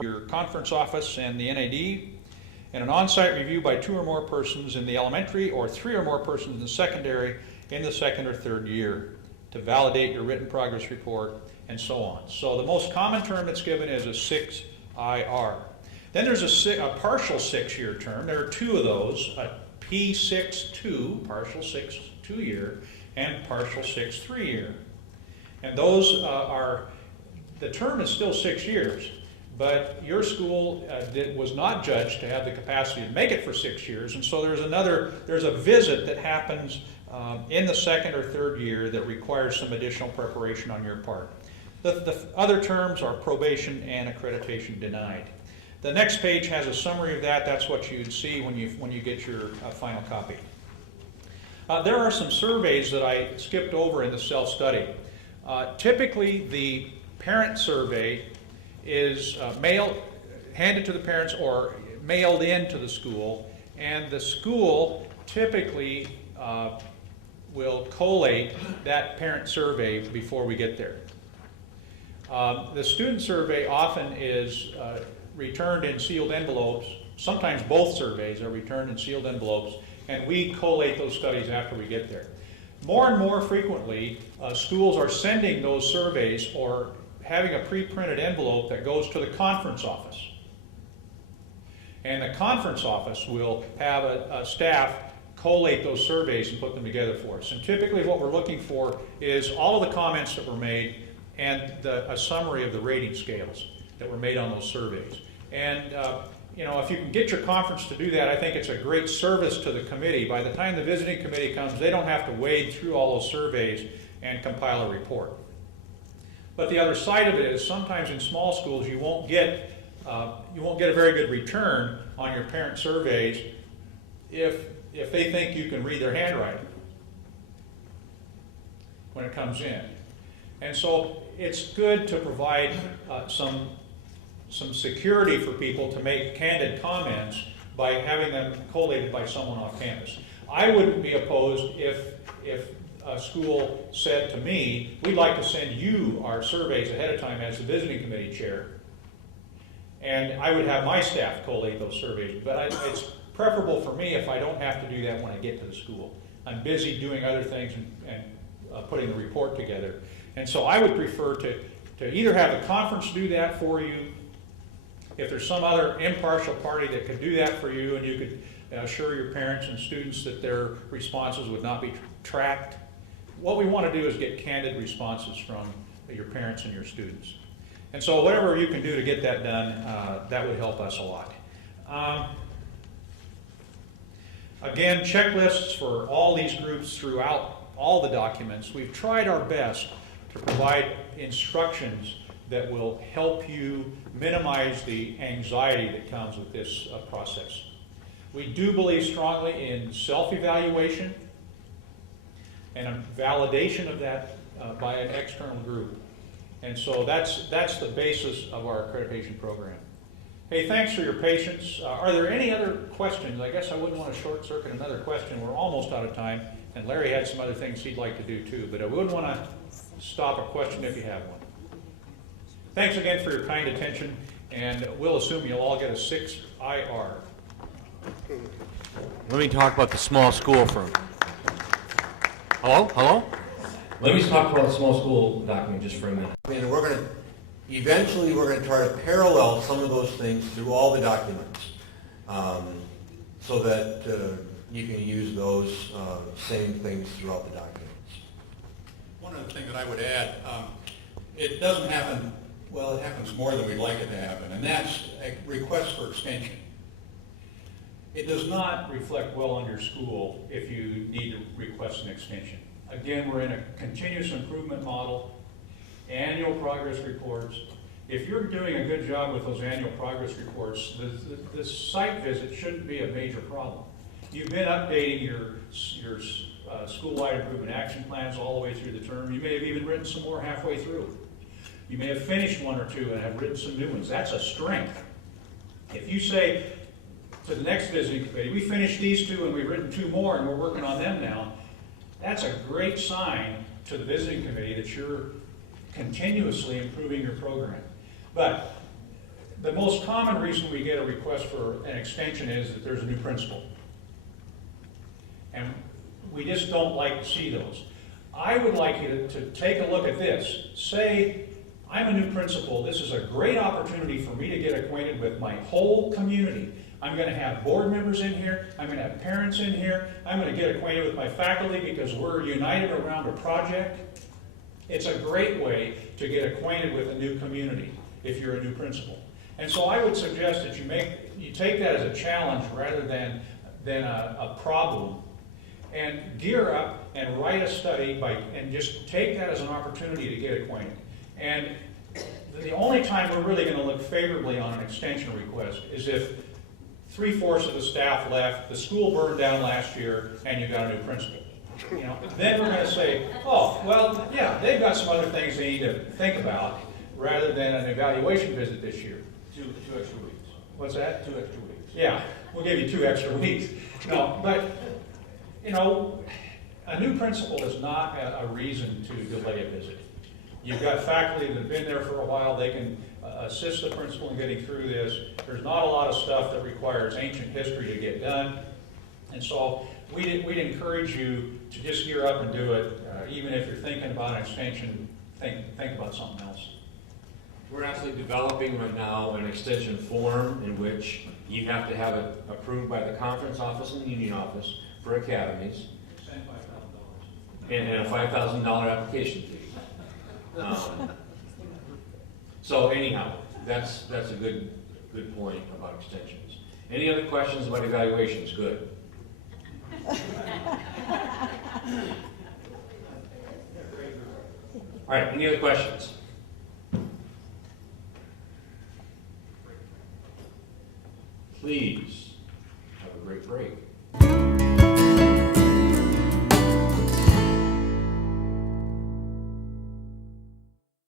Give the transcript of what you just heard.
your conference office and the NAD, and an on-site review by 2 or more persons in the elementary or 3 or more persons in the secondary in the 2nd or 3rd year to validate your written progress report, and so on. So the most common term that's given is a 6IR. Then there's a partial 6-year term. There are 2 of those, a P6-2, partial 6 2-year, and partial 6 3-year. And those the term is still 6 years, but your school was not judged to have the capacity to make it for 6 years, and so there's a visit that happens in the 2nd or 3rd year that requires some additional preparation on your part. The other terms are probation and accreditation denied. The next page has a summary of that. That's what you'd see when you get your final copy. There are some surveys that I skipped over in the self-study. Typically, the parent survey is handed to the parents or mailed in to the school, and the school typically will collate that parent survey before we get there. The student survey often is returned in sealed envelopes. Sometimes both surveys are returned in sealed envelopes, and we collate those studies after we get there. More and more frequently, schools are sending those surveys or having a pre-printed envelope that goes to the conference office. And the conference office will have a staff collate those surveys and put them together for us. And typically what we're looking for is all of the comments that were made and a summary of the rating scales that were made on those surveys. And if you can get your conference to do that, I think it's a great service to the committee. By the time the visiting committee comes, they don't have to wade through all those surveys and compile a report. But the other side of it is sometimes in small schools you won't get a very good return on your parent surveys if they think you can read their handwriting when it comes in. And so it's good to provide some security for people to make candid comments by having them collated by someone off campus. I wouldn't be opposed if a school said to me, we'd like to send you our surveys ahead of time as the visiting committee chair, and I would have my staff collate those surveys. But it's preferable for me if I don't have to do that when I get to the school. I'm busy doing other things and putting the report together. And so I would prefer to either have the conference do that for you, if there's some other impartial party that could do that for you and you could assure your parents and students that their responses would not be tracked. What we want to do is get candid responses from your parents and your students. And so whatever you can do to get that done, that would help us a lot. Again, checklists for all these groups throughout all the documents. We've tried our best to provide instructions that will help you minimize the anxiety that comes with this process. We do believe strongly in self-evaluation and a validation of that by an external group. And so that's the basis of our accreditation program. Hey, thanks for your patience. Are there any other questions? I guess I wouldn't want to short circuit another question. We're almost out of time, and Larry had some other things he'd like to do too, but I wouldn't want to stop a question if you have one. Thanks again for your kind attention, and we'll assume you'll all get a 6IR. Let me talk about the small school for a minute. Hello? Let me talk about the small school document just for a minute. I mean, eventually we're going to try to parallel some of those things through all the documents so that you can use those same things throughout the documents. One other thing that I would add, it doesn't happen, well, it happens more than we'd like it to happen, and that's a request for extension. It does not reflect well on your school if you need to request an extension. Again, we're in a continuous improvement model, annual progress reports. If you're doing a good job with those annual progress reports, the site visit shouldn't be a major problem. You've been updating your school-wide improvement action plans all the way through the term. You may have even written some more halfway through. You may have finished one or two and have written some new ones. That's a strength. If you say to the next visiting committee, we finished these 2 and we've written 2 more and we're working on them now, that's a great sign to the visiting committee that you're continuously improving your program. But the most common reason we get a request for an extension is that there's a new principal. And we just don't like to see those. I would like you to take a look at this. Say, I'm a new principal. This is a great opportunity for me to get acquainted with my whole community. I'm going to have board members in here. I'm going to have parents in here. I'm going to get acquainted with my faculty because we're united around a project. It's a great way to get acquainted with a new community if you're a new principal. And so I would suggest that you take that as a challenge rather than a problem. And gear up and write a study and just take that as an opportunity to get acquainted. And the only time we're really going to look favorably on an extension request is if 3/4 of the staff left, the school burned down last year, and you got a new principal. You know, then we're going to say, oh, well, yeah, they've got some other things they need to think about rather than an evaluation visit this year. Two extra weeks. What's that? 2 extra weeks. Yeah, we'll give you 2 extra weeks. No, but, you know, a new principal is not a reason to delay a visit. You've got faculty that have been there for a while. They can assist the principal in getting through this. There's not a lot of stuff that requires ancient history to get done. And so we'd encourage you to just gear up and do it. Even if you're thinking about an extension, think about something else. We're actually developing right now an extension form in which you have to have it approved by the conference office and the union office for academies. And a $5,000 application fee. So anyhow, that's a good point about extensions. Any other questions about evaluations? Good. All right, any other questions? Please have a great break.